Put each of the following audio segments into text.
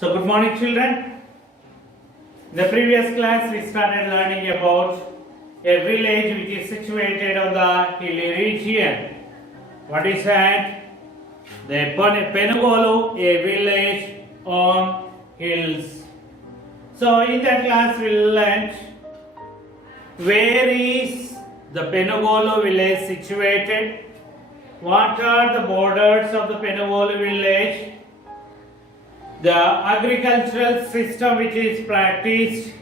So good morning children. In the previous class we started learning about a village which is situated on the hilly region. What is that? The Penugolu, a village on hills. So in that class we learned where is the Penugolu village situated, what are the borders of the Penugolu village, the agricultural system which is practiced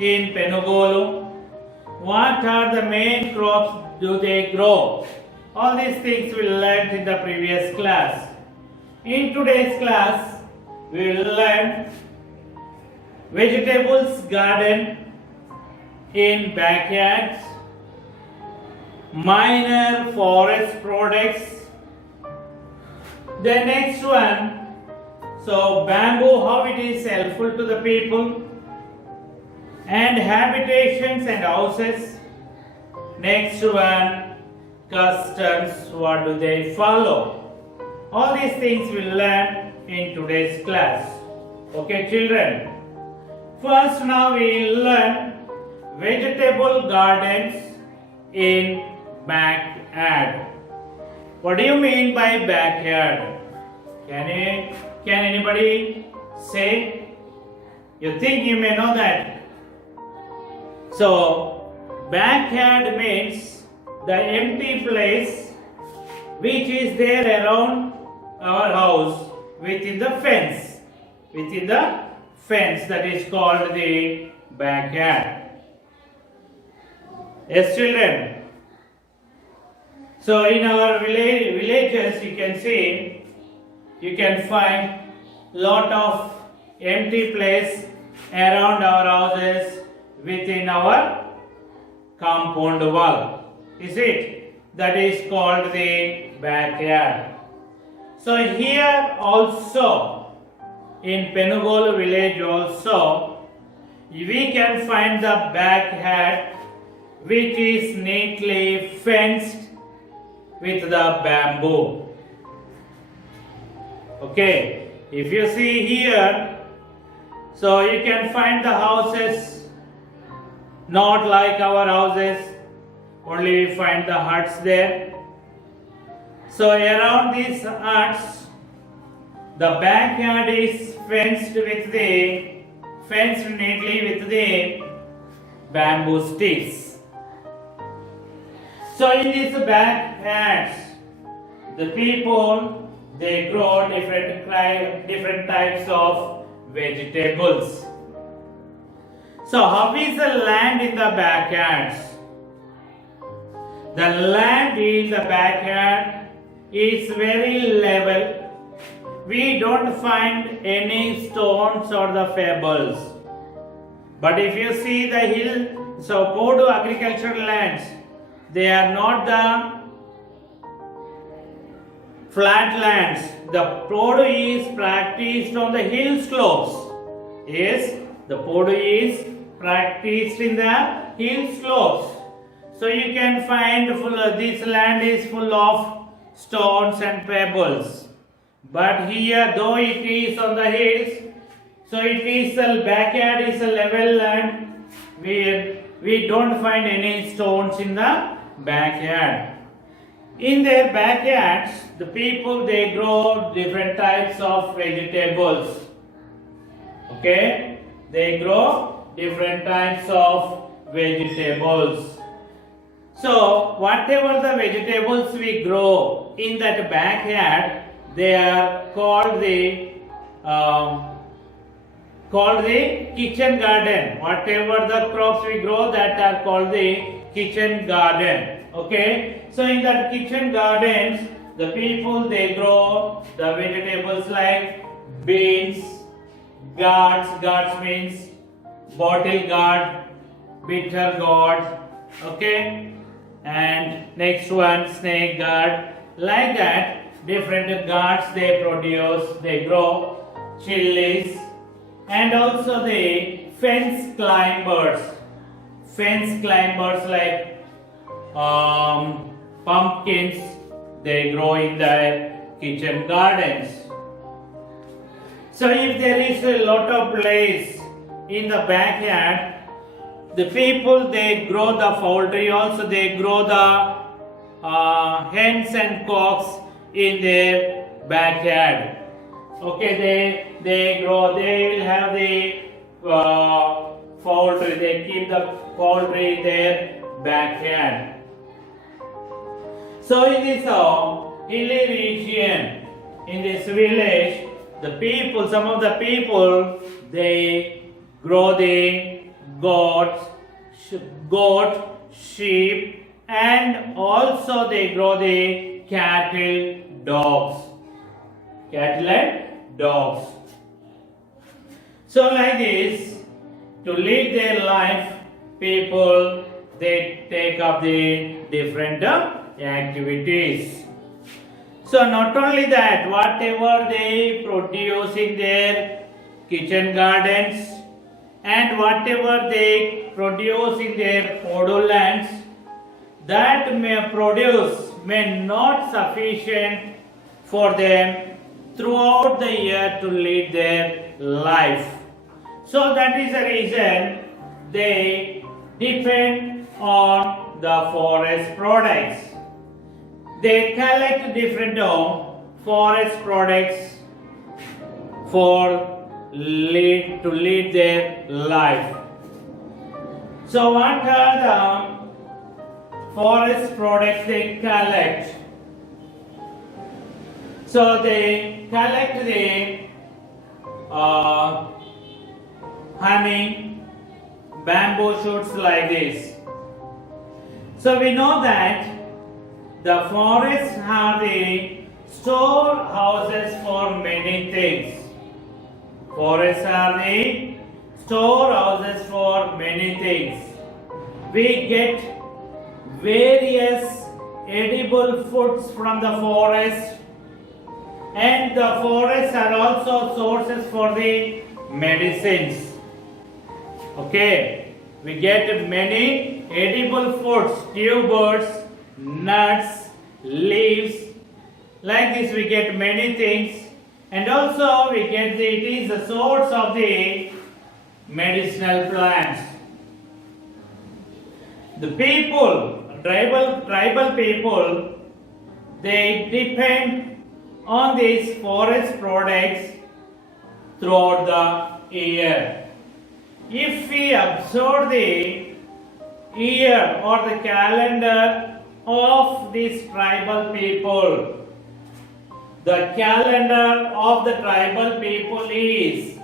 in Penugolu, what are the main crops do they grow. All these things we learned in the previous class. In today's class we will learn vegetables garden in backyards, minor forest products. The next one, so bamboo, how it is helpful to the people, and habitations and houses. Next one, customs, what do they follow. All these things we'll learn in today's class. Okay children, first now we will learn vegetable gardens in backyard. What do you mean by backyard? Can anybody say? You think you may know that. So backyard means the empty place which is there around our house within the fence. Within the fence, that is called the backyard. Yes children. So in our villages you can see, you can find lot of empty place around our houses within our compound wall. Is it? That is called the backyard. So here also in Penugolu village also we can find the backyard which is neatly fenced with the bamboo. Okay, if you see here, so you can find the houses not like our houses, only we find the huts there. So around these huts, the backyard is fenced neatly with the bamboo sticks. So in these backyards, the people they grow different types of vegetables. So how is the land in the backyards? The land in the backyard is very level. We don't find any stones or the pebbles. But if you see the hill, so Podu agricultural lands, they are not the flat lands. The Podu is practiced on the hill slopes. Yes, the Podu is practiced in the hill slopes. So you can find this land is full of stones and pebbles. But here, though it is on the hills, so it is the backyard is a level land where we don't find any stones in the backyard. In their backyards, the people they grow different types of vegetables. Okay, they grow different types of vegetables. So whatever the vegetables we grow in that backyard, they are called the kitchen garden. Whatever the crops we grow, that are called the kitchen garden. Okay, so in that kitchen gardens, the people they grow the vegetables like beans, gourds means bottle gourd, bitter gourd, okay, and next one snake gourd. Like that, different gourds they produce, they grow, chilies, and also the fence climbers like pumpkins, they grow in the kitchen gardens. So if there is a lot of place in the backyard, the people, they grow the poultry, also they grow the hens and cocks in their backyard. Okay, they grow, they will have the poultry, they keep the poultry in their backyard. So in this hilly region, in this village, the people, some of the people, they grow the goat, sheep, and also they grow the cattle, dogs. Cattle and dogs. So like this, to live their life, people, they take up the different activities. So not only that, whatever they produce in their kitchen gardens and whatever they produce in their fodder lands, that may not sufficient for them throughout the year to lead their life. So that is the reason they depend on the forest products. They collect different forest products to lead their life. So what are the forest products they collect? So they collect the honey, bamboo shoots like this. So we know that the forests are the storehouses for many things. Forests are the storehouses for many things. We get various edible foods from the forest, and the forests are also sources for the medicines. Okay, we get many edible foods, tubers, nuts, leaves. Like this we get many things, and also we get it is the source of the medicinal plants. The people, tribal people, they depend on these forest products throughout the year. If we observe the year or the calendar of these tribal people, the calendar of the tribal people is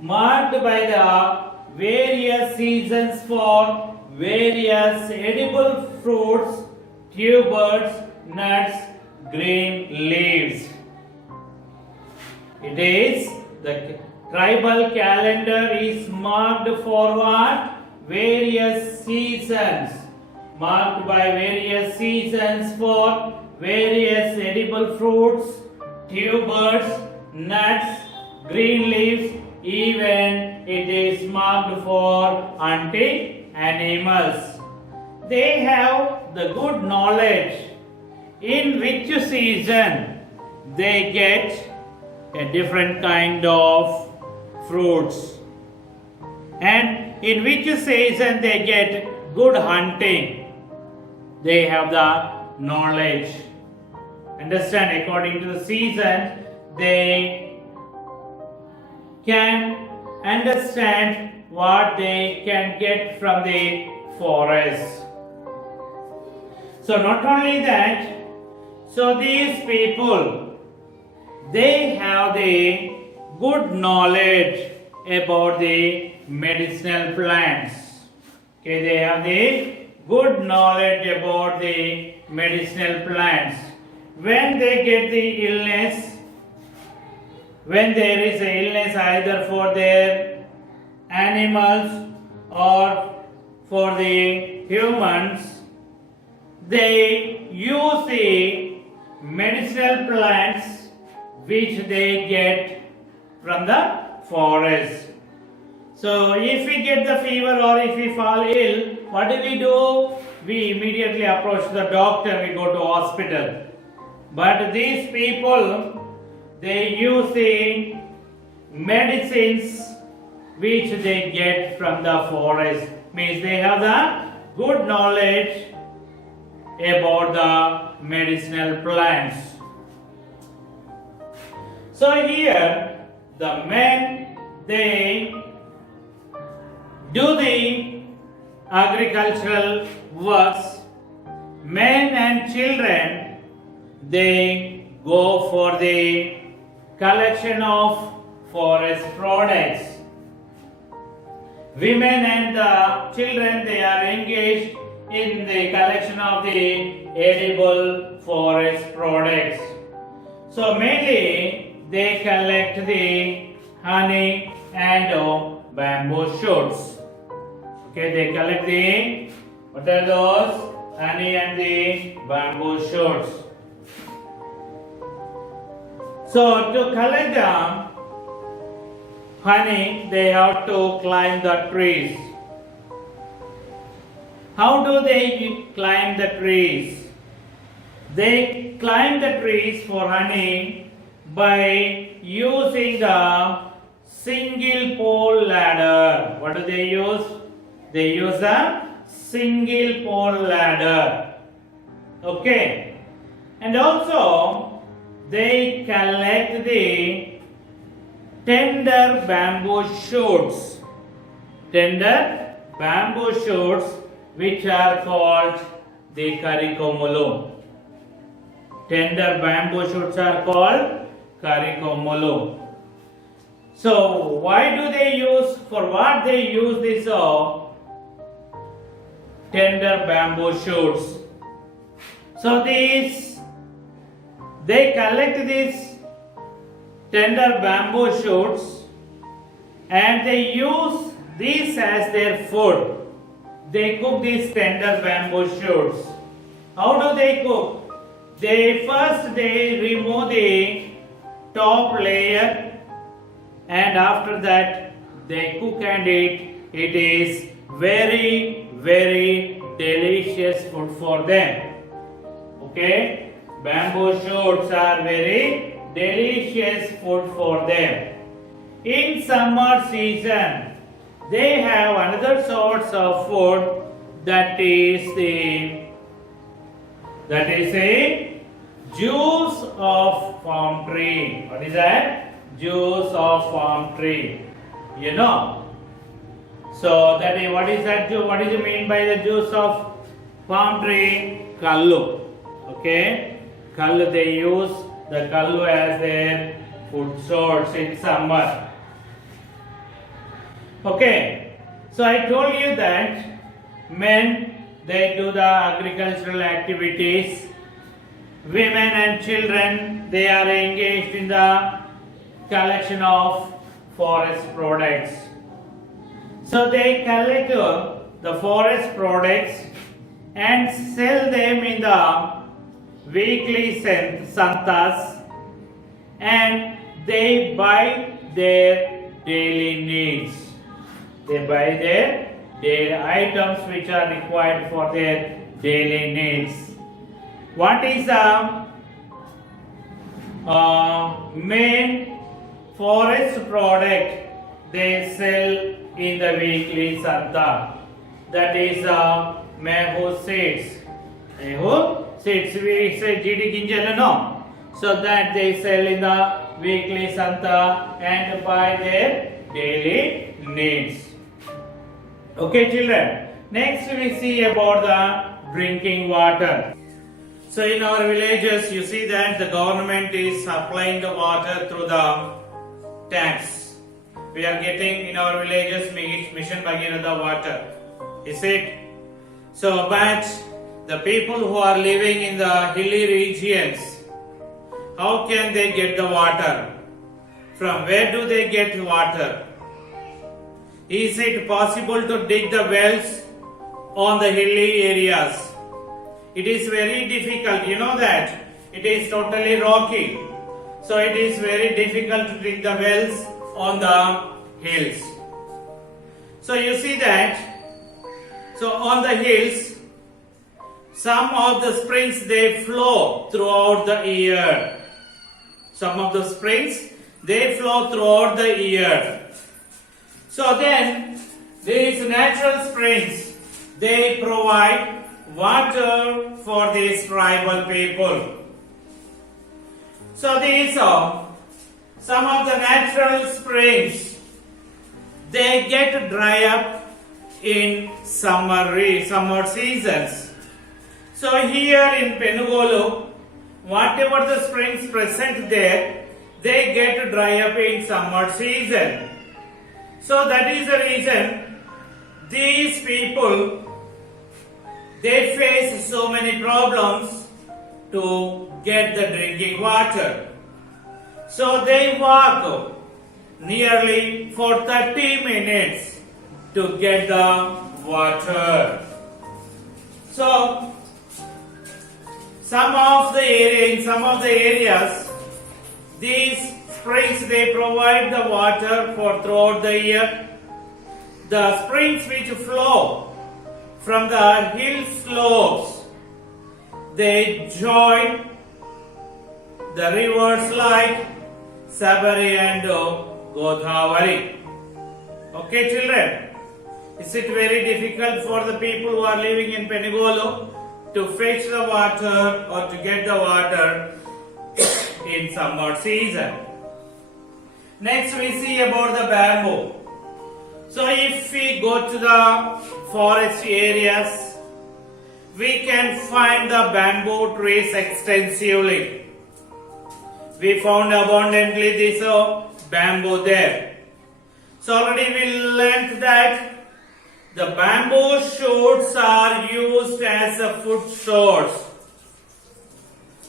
marked by the various seasons for various edible fruits, tubers, nuts, green leaves. It is the tribal calendar is marked for what? Various seasons. Marked by various seasons for various edible fruits, tubers, nuts, green leaves. Even it is marked for hunting animals. They have the good knowledge in which season they get a different kind of fruits, and in which season they get good hunting. They have the knowledge. Understand, according to the season, they can understand what they can get from the forest. So not only that, so these people, they have the good knowledge about the medicinal plants. Okay, they have the good knowledge about the medicinal plants. When they get the illness, when there is a illness either for their animals or for the humans, they use the medicinal plants which they get from the forest. So if we get the fever or if we fall ill, what do? We immediately approach the doctor, we go to hospital. But these people, they use the medicines which they get from the forest. Means they have the good knowledge about the medicinal plants. So here the men, they do the agricultural works. Men and children, they go for the collection of forest products. Women and the children, they are engaged in the collection of the edible forest products. So mainly they collect the honey and bamboo shoots. Okay, they collect the, what are those? Honey and the bamboo shoots. So to collect the honey, they have to climb the trees. How do they climb the trees? They climb the trees for honey by using the single pole ladder. What do they use? They use a single pole ladder. Okay. And also they collect the tender bamboo shoots. Tender bamboo shoots which are called the Penugolu. Tender bamboo shoots are called Penugolu. So why do they use, for what they use this tender bamboo shoots? So they collect these tender bamboo shoots and they use these as their food. They cook these tender bamboo shoots. How do they cook? They remove the top layer and after that they cook and eat. It is very, very delicious food for them. Okay, bamboo shoots are very delicious food for them. In summer season, they have another sorts of food that is a juice of palm tree. What is that? Juice of palm tree. You know. So that is, what is that? What is it mean by the juice of palm tree? Kallu. Okay. Kallu, they use the kallu as their food source in summer. Okay. So I told you that men, they do the agricultural activities. Women and children, they are engaged in the collection of forest products. So they collect the forest products and sell them in the weekly santas and they buy their daily needs. They buy their daily items which are required for their daily needs. What is the main forest product they sell in the weekly santa? That is mehu seeds. Mehu seeds, we say GD ginjalu, no? So that they sell in the weekly santa and buy their daily needs. Okay, children. Next we see about the drinking water. So in our villages, you see that the government is supplying the water through the taps. We are getting in our villages Mission Bhagirath water. Is it? So, but the people who are living in the hilly regions, how can they get the water? From where do they get water? Is it possible to dig the wells on the hilly areas? It is very difficult, you know that. It is totally rocky. So it is very difficult to dig the wells on the hills. So you see that. So on the hills, some of the springs they flow throughout the year. Some of the springs They flow throughout the year. So then, these natural springs, they provide water for these tribal people. So these are some of the natural springs. They get dry up in summer seasons. So here in Penugolu, whatever the springs present there, they get dry up in summer season. So that is the reason these people, they face so many problems to get the drinking water. So they walk nearly for 30 minutes to get the water. So some of the areas, these springs, they provide the water for throughout the year. The springs which flow from the hill slopes, they join the rivers like Sabari and Godavari. Okay, children? Is it very difficult for the people who are living in Penugolu to fetch the water or to get the water in summer season? Next we see about the bamboo. So if we go to the forest areas, we can find the bamboo trees extensively. We found abundantly this bamboo there. So already we learned that the bamboo shoots are used as a food source.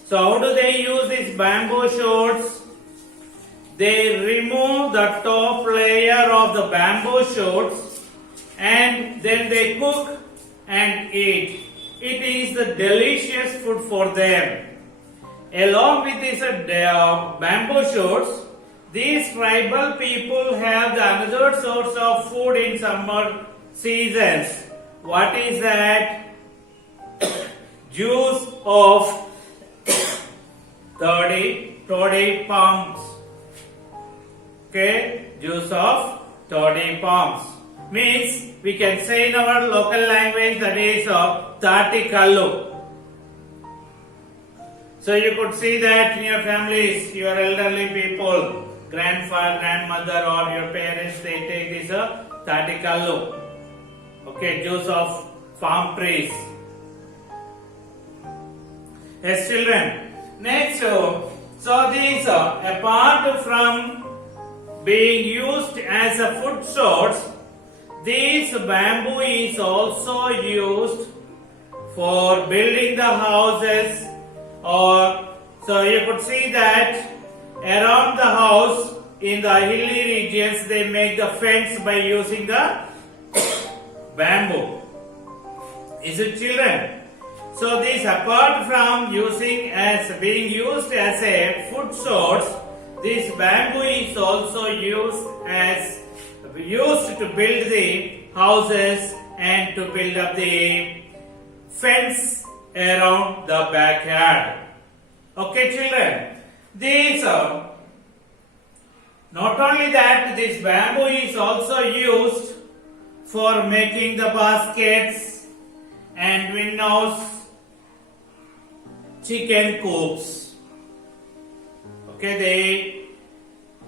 So how do they use these bamboo shoots? They remove the top layer of the bamboo shoots and then they cook and eat. It is the delicious food for them. Along with these bamboo shoots, these tribal people have another source of food in summer seasons. What is that? Juice of toddy palms. Okay, juice of toddy palms means we can say in our local language that is tati kallu. So you could see that in your families, your elderly people, grandfather, grandmother or your parents, they take this tati kallu. Okay, juice of palm trees. Yes, children. Next, so these apart from being used as a food source, this bamboo is also used for building the houses, or so you could see that around the house in the hilly regions they make the fence by using the bamboo. Is it, children? So this, apart from being used as a food source, this bamboo is also used to build the houses and to build up the fence around the backyard. Okay, children? These not only that, this bamboo is also used for making the baskets and windows, chicken coops. Okay,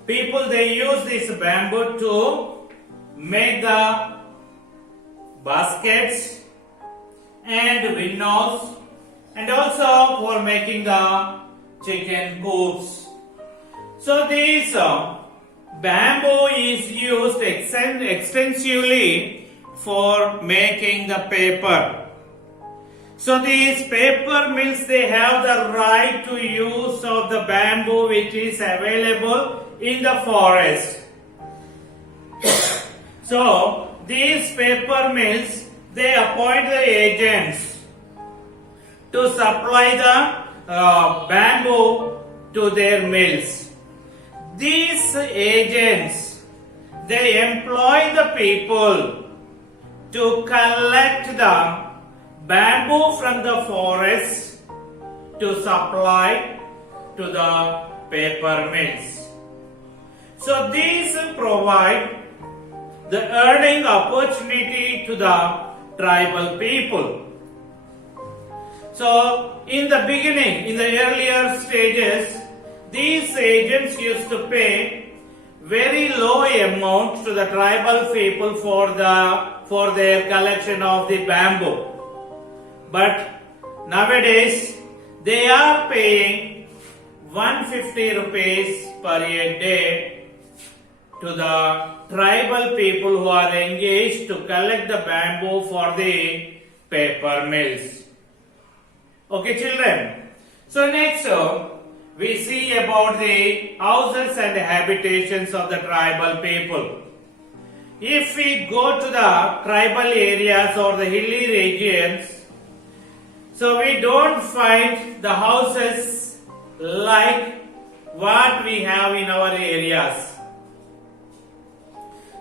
they use this bamboo to make the baskets and windows and also for making the chicken coops. So this bamboo is used extensively for making the paper. So these paper mills, they have the right to use of the bamboo which is available in the forest. So these paper mills, they appoint the agents to supply the bamboo to their mills. These agents, they employ the people to collect the bamboo from the forest to supply to the paper mills. So these provide the earning opportunity to the tribal people. So in the beginning, in the earlier stages, these agents used to pay very low amount to the tribal people for their collection of the bamboo. But nowadays they are paying 150 rupees per a day to the tribal people who are engaged to collect the bamboo for the paper mills. Okay, children. So next we see about the houses and habitations of the tribal people. If we go to the tribal areas or the hilly regions, so we don't find the houses like what we have in our areas.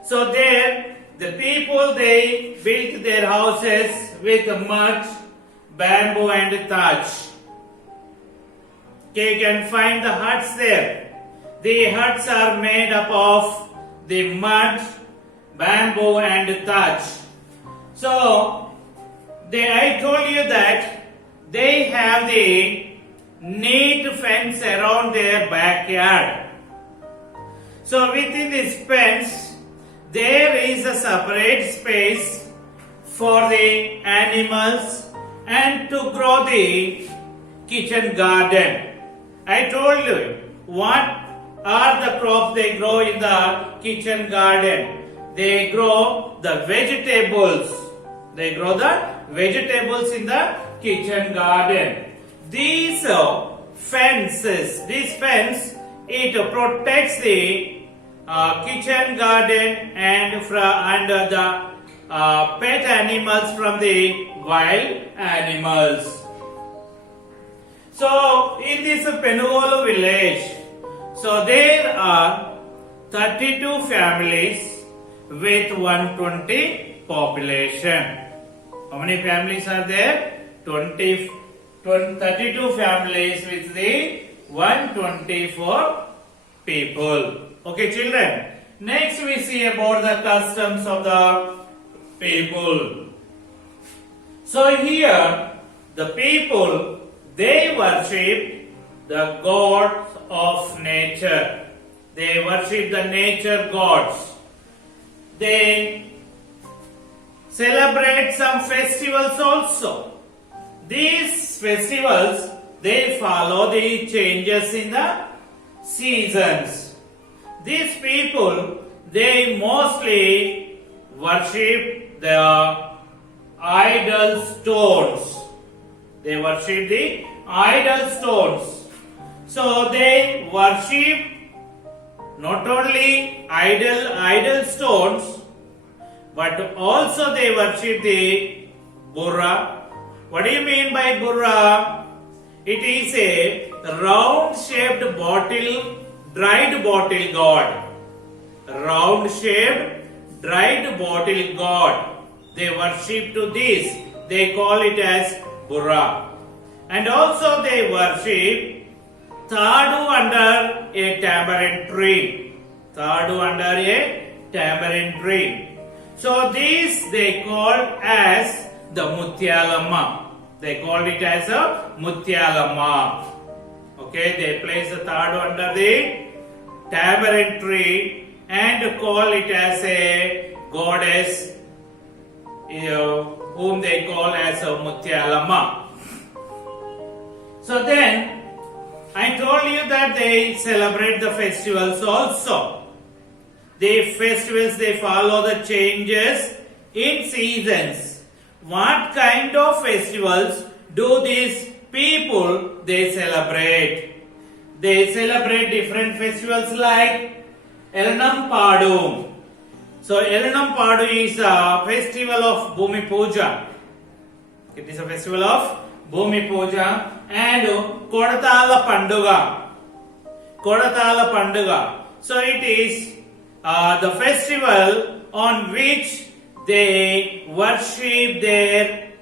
So there, the people, they built their houses with mud, bamboo and thatch. Okay, you can find the huts there. The huts are made up of the mud, bamboo and thatch. So, I told you that they have the neat fence around their backyard. So within this fence, there is a separate space for the animals and to grow the kitchen garden. I told you what are the crops they grow in the kitchen garden. They grow the vegetables. They grow the vegetables in the kitchen garden. These fences, this fence, it protects the kitchen garden and the pet animals from the wild animals. So in this Penugolu village, so there are 32 families with 120 population. How many families are there? 32 families with the 124 people. Okay, children. Next we see about the customs of the people. So here the people, they worship the gods of nature. They worship the nature gods. They celebrate some festivals also. These festivals, they follow the changes in the seasons. These people, they mostly worship the idol stones. They worship the idol stones. So they worship not only idol stones, but also they worship the burra. What do you mean by burra? It is a round-shaped bottle, dried bottle god. Round-shaped, dried bottle god. They worship to this. They call it as burra. And also they worship Thadu under a tamarind tree. Thadu under a tamarind tree. So this they call as the Mutyalama. They called it as a Mutyalama. Okay, they place the Thadu under the tamarind tree and call it as a goddess, whom they call as a Mutyalama. So then, I told you that they celebrate the festivals also. The festivals, they follow the changes in seasons. What kind of festivals do these people they celebrate? They celebrate different festivals like Elanam Padu. So Elanam Padu is a festival of Bhumi Puja. It is a festival of Bhumi Puja. And Kodatala Panduga. Kodatala Panduga. So it is the festival on which they worship their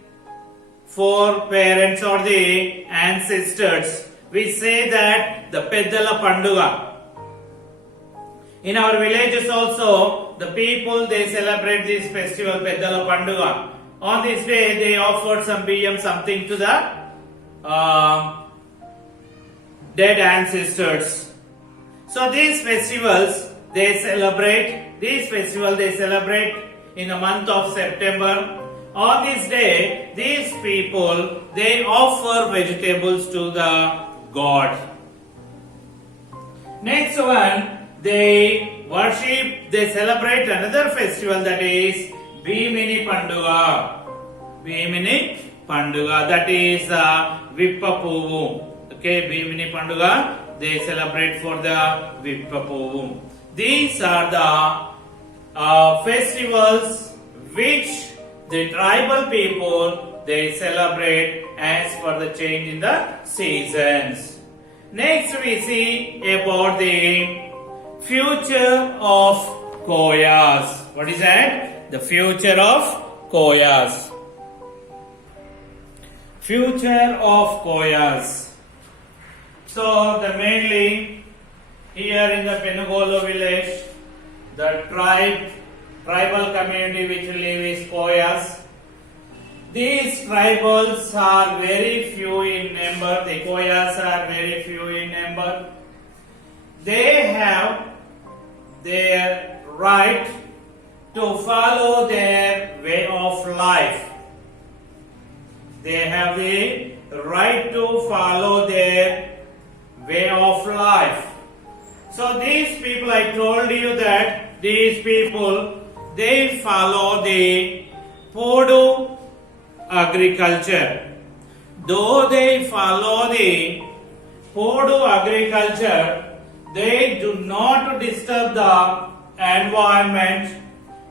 foreparents or the ancestors. We say that the Peddala Panduga. In our villages also, the people they celebrate this festival Peddala Panduga. On this day, they offer some biyam, something to the dead ancestors. So these festivals they celebrate. In the month of September. On this day, these people they offer vegetables to the god. Next one, they worship, they celebrate another festival, that is Bhimini Panduga. Bhimini Panduga, that is Vippapuvu. Okay, Bhimini Panduga, they celebrate for the Vippapuvu. These are the festivals which the tribal people they celebrate as per the change in the seasons. Next we see about the future of Koyas. What is that? The future of Koyas. Future of Koyas. So the mainly here in the Penugolu village, the tribal community which live is Koyas. These tribals are very few in number. The Koyas are very few in number. They have their right to follow their way of life. They have the right to follow their way of life. So these people, I told you that these people they follow the Podu agriculture. Though they follow the Podu agriculture, they do not disturb the environment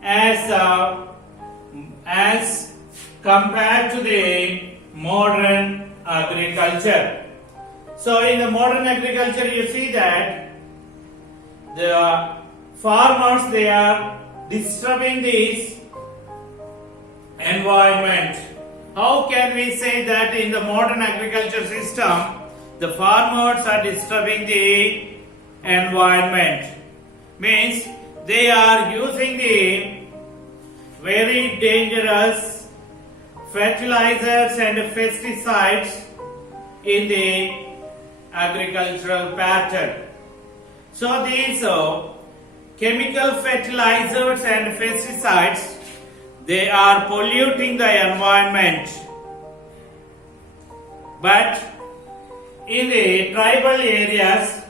as compared to the modern agriculture. So in the modern agriculture you see that the farmers they are disturbing this environment. How can we say that in the modern agriculture system the farmers are disturbing the environment? Means they are using the very dangerous fertilizers and pesticides in the agricultural pattern. So these chemical fertilizers and pesticides they are polluting the environment. But in the tribal areas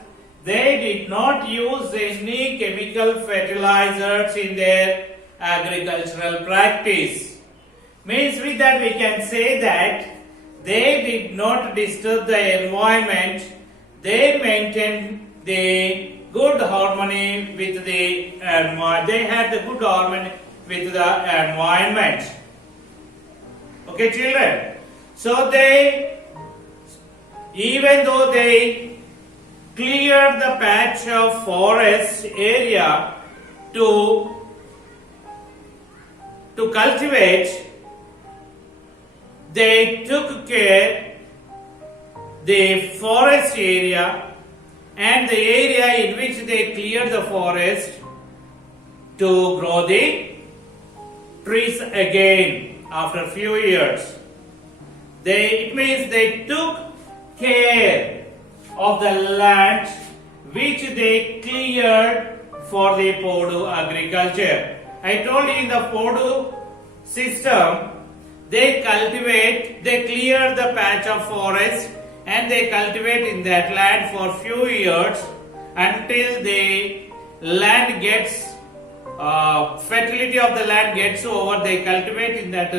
they did not use any chemical fertilizers in their agricultural practice. Means with that we can say that they did not disturb the environment. They maintained the good harmony with the environment. They had the good harmony with the environment. Okay, children. So they, even though they cleared the patch of forest area to cultivate, they took care the forest area and the area in which they cleared the forest to grow the trees again after a few years. It means they took care of the land which they cleared for the Podu agriculture. I told you in the Podu system, they clear the patch of forest and they cultivate in that land for few years until the land gets, fertility of the land gets over, they cultivate in that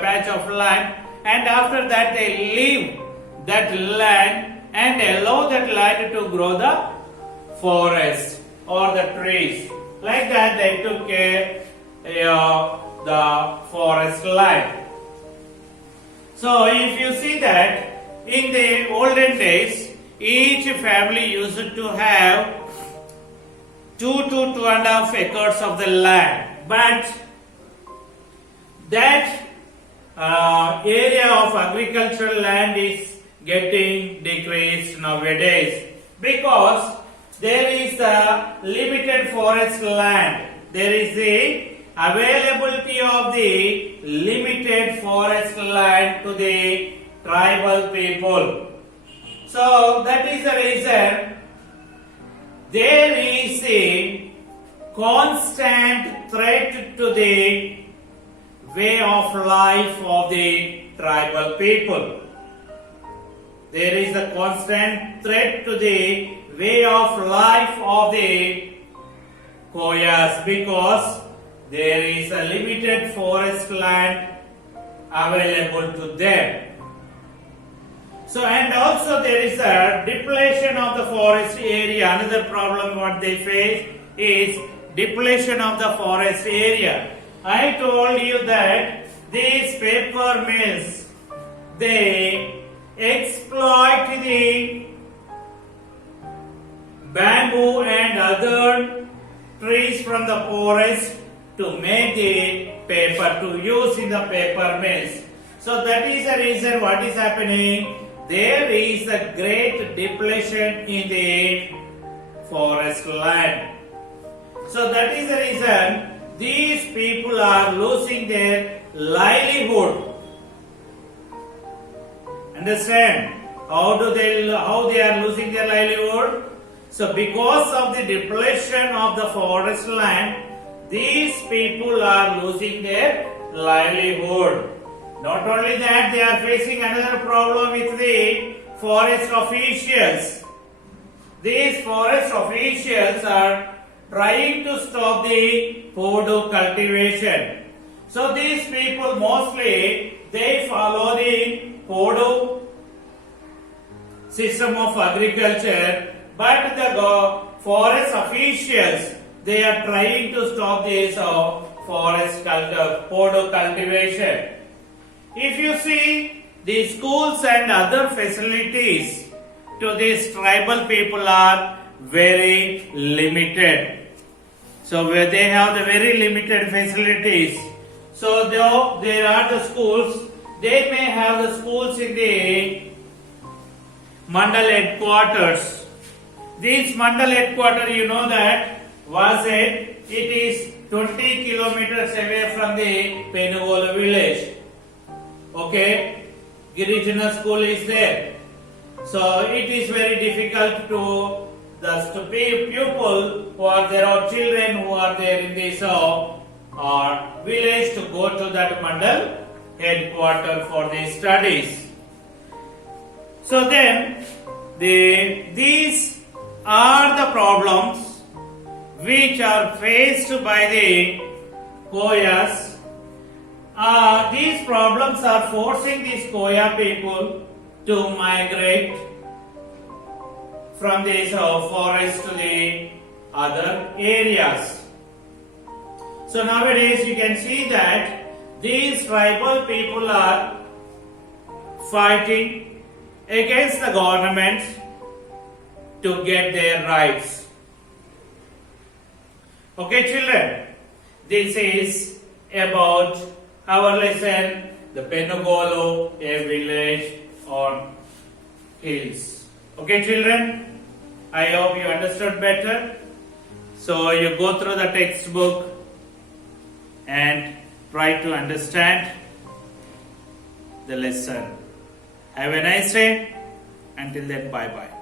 patch of land, and after that they leave that land and allow that land to grow the forest or the trees. Like that they took care of the forest land. So if you see that in the olden days, each family used to have 2 to 2.5 acres of the land, but that area of agricultural land is getting decreased nowadays because there is a limited forest land. There is the availability of the limited forest land to the tribal people. So that is the reason there is a constant threat to the way of life of the tribal people. There is a constant threat to the way of life of the Koyas because there is a limited forest land available to them. So, and also there is a depletion of the forest area. Another problem what they face is depletion of the forest area. I told you that these paper mills, they exploit the bamboo and other trees from the forest to make the paper, to use in the paper mills. So that is the reason what is happening. There is a great depletion in the forest land. So that is the reason these people are losing their livelihood. Understand? How they are losing their livelihood? So because of the depletion of the forest land, these people are losing their livelihood. Not only that, they are facing another problem with the forest officials. These forest officials are trying to stop the Podu cultivation. So these people mostly they follow the Podu system of agriculture, but the forest officials they are trying to stop this Podu cultivation. If you see, the schools and other facilities to these tribal people are very limited. So where they have the very limited facilities. So though there are the schools, they may have the schools in the mandal headquarters. These mandal headquarters, you know that was it is 20 kilometers away from the Penugolu village. Okay, Girijana school is there. So it is very difficult to the people who are there or children who are there in this village to go to that mandal headquarter for the studies. So then these are the problems which are faced by the Koyas. These problems are forcing these Koya people to migrate from this forest to the other areas. So nowadays you can see that these tribal people are fighting against the government to get their rights. Okay children, this is about our lesson, the Penugolu, a village on hills. Okay children, I hope you understood better. So you go through the textbook and try to understand the lesson. Have a nice day. Until then, bye bye.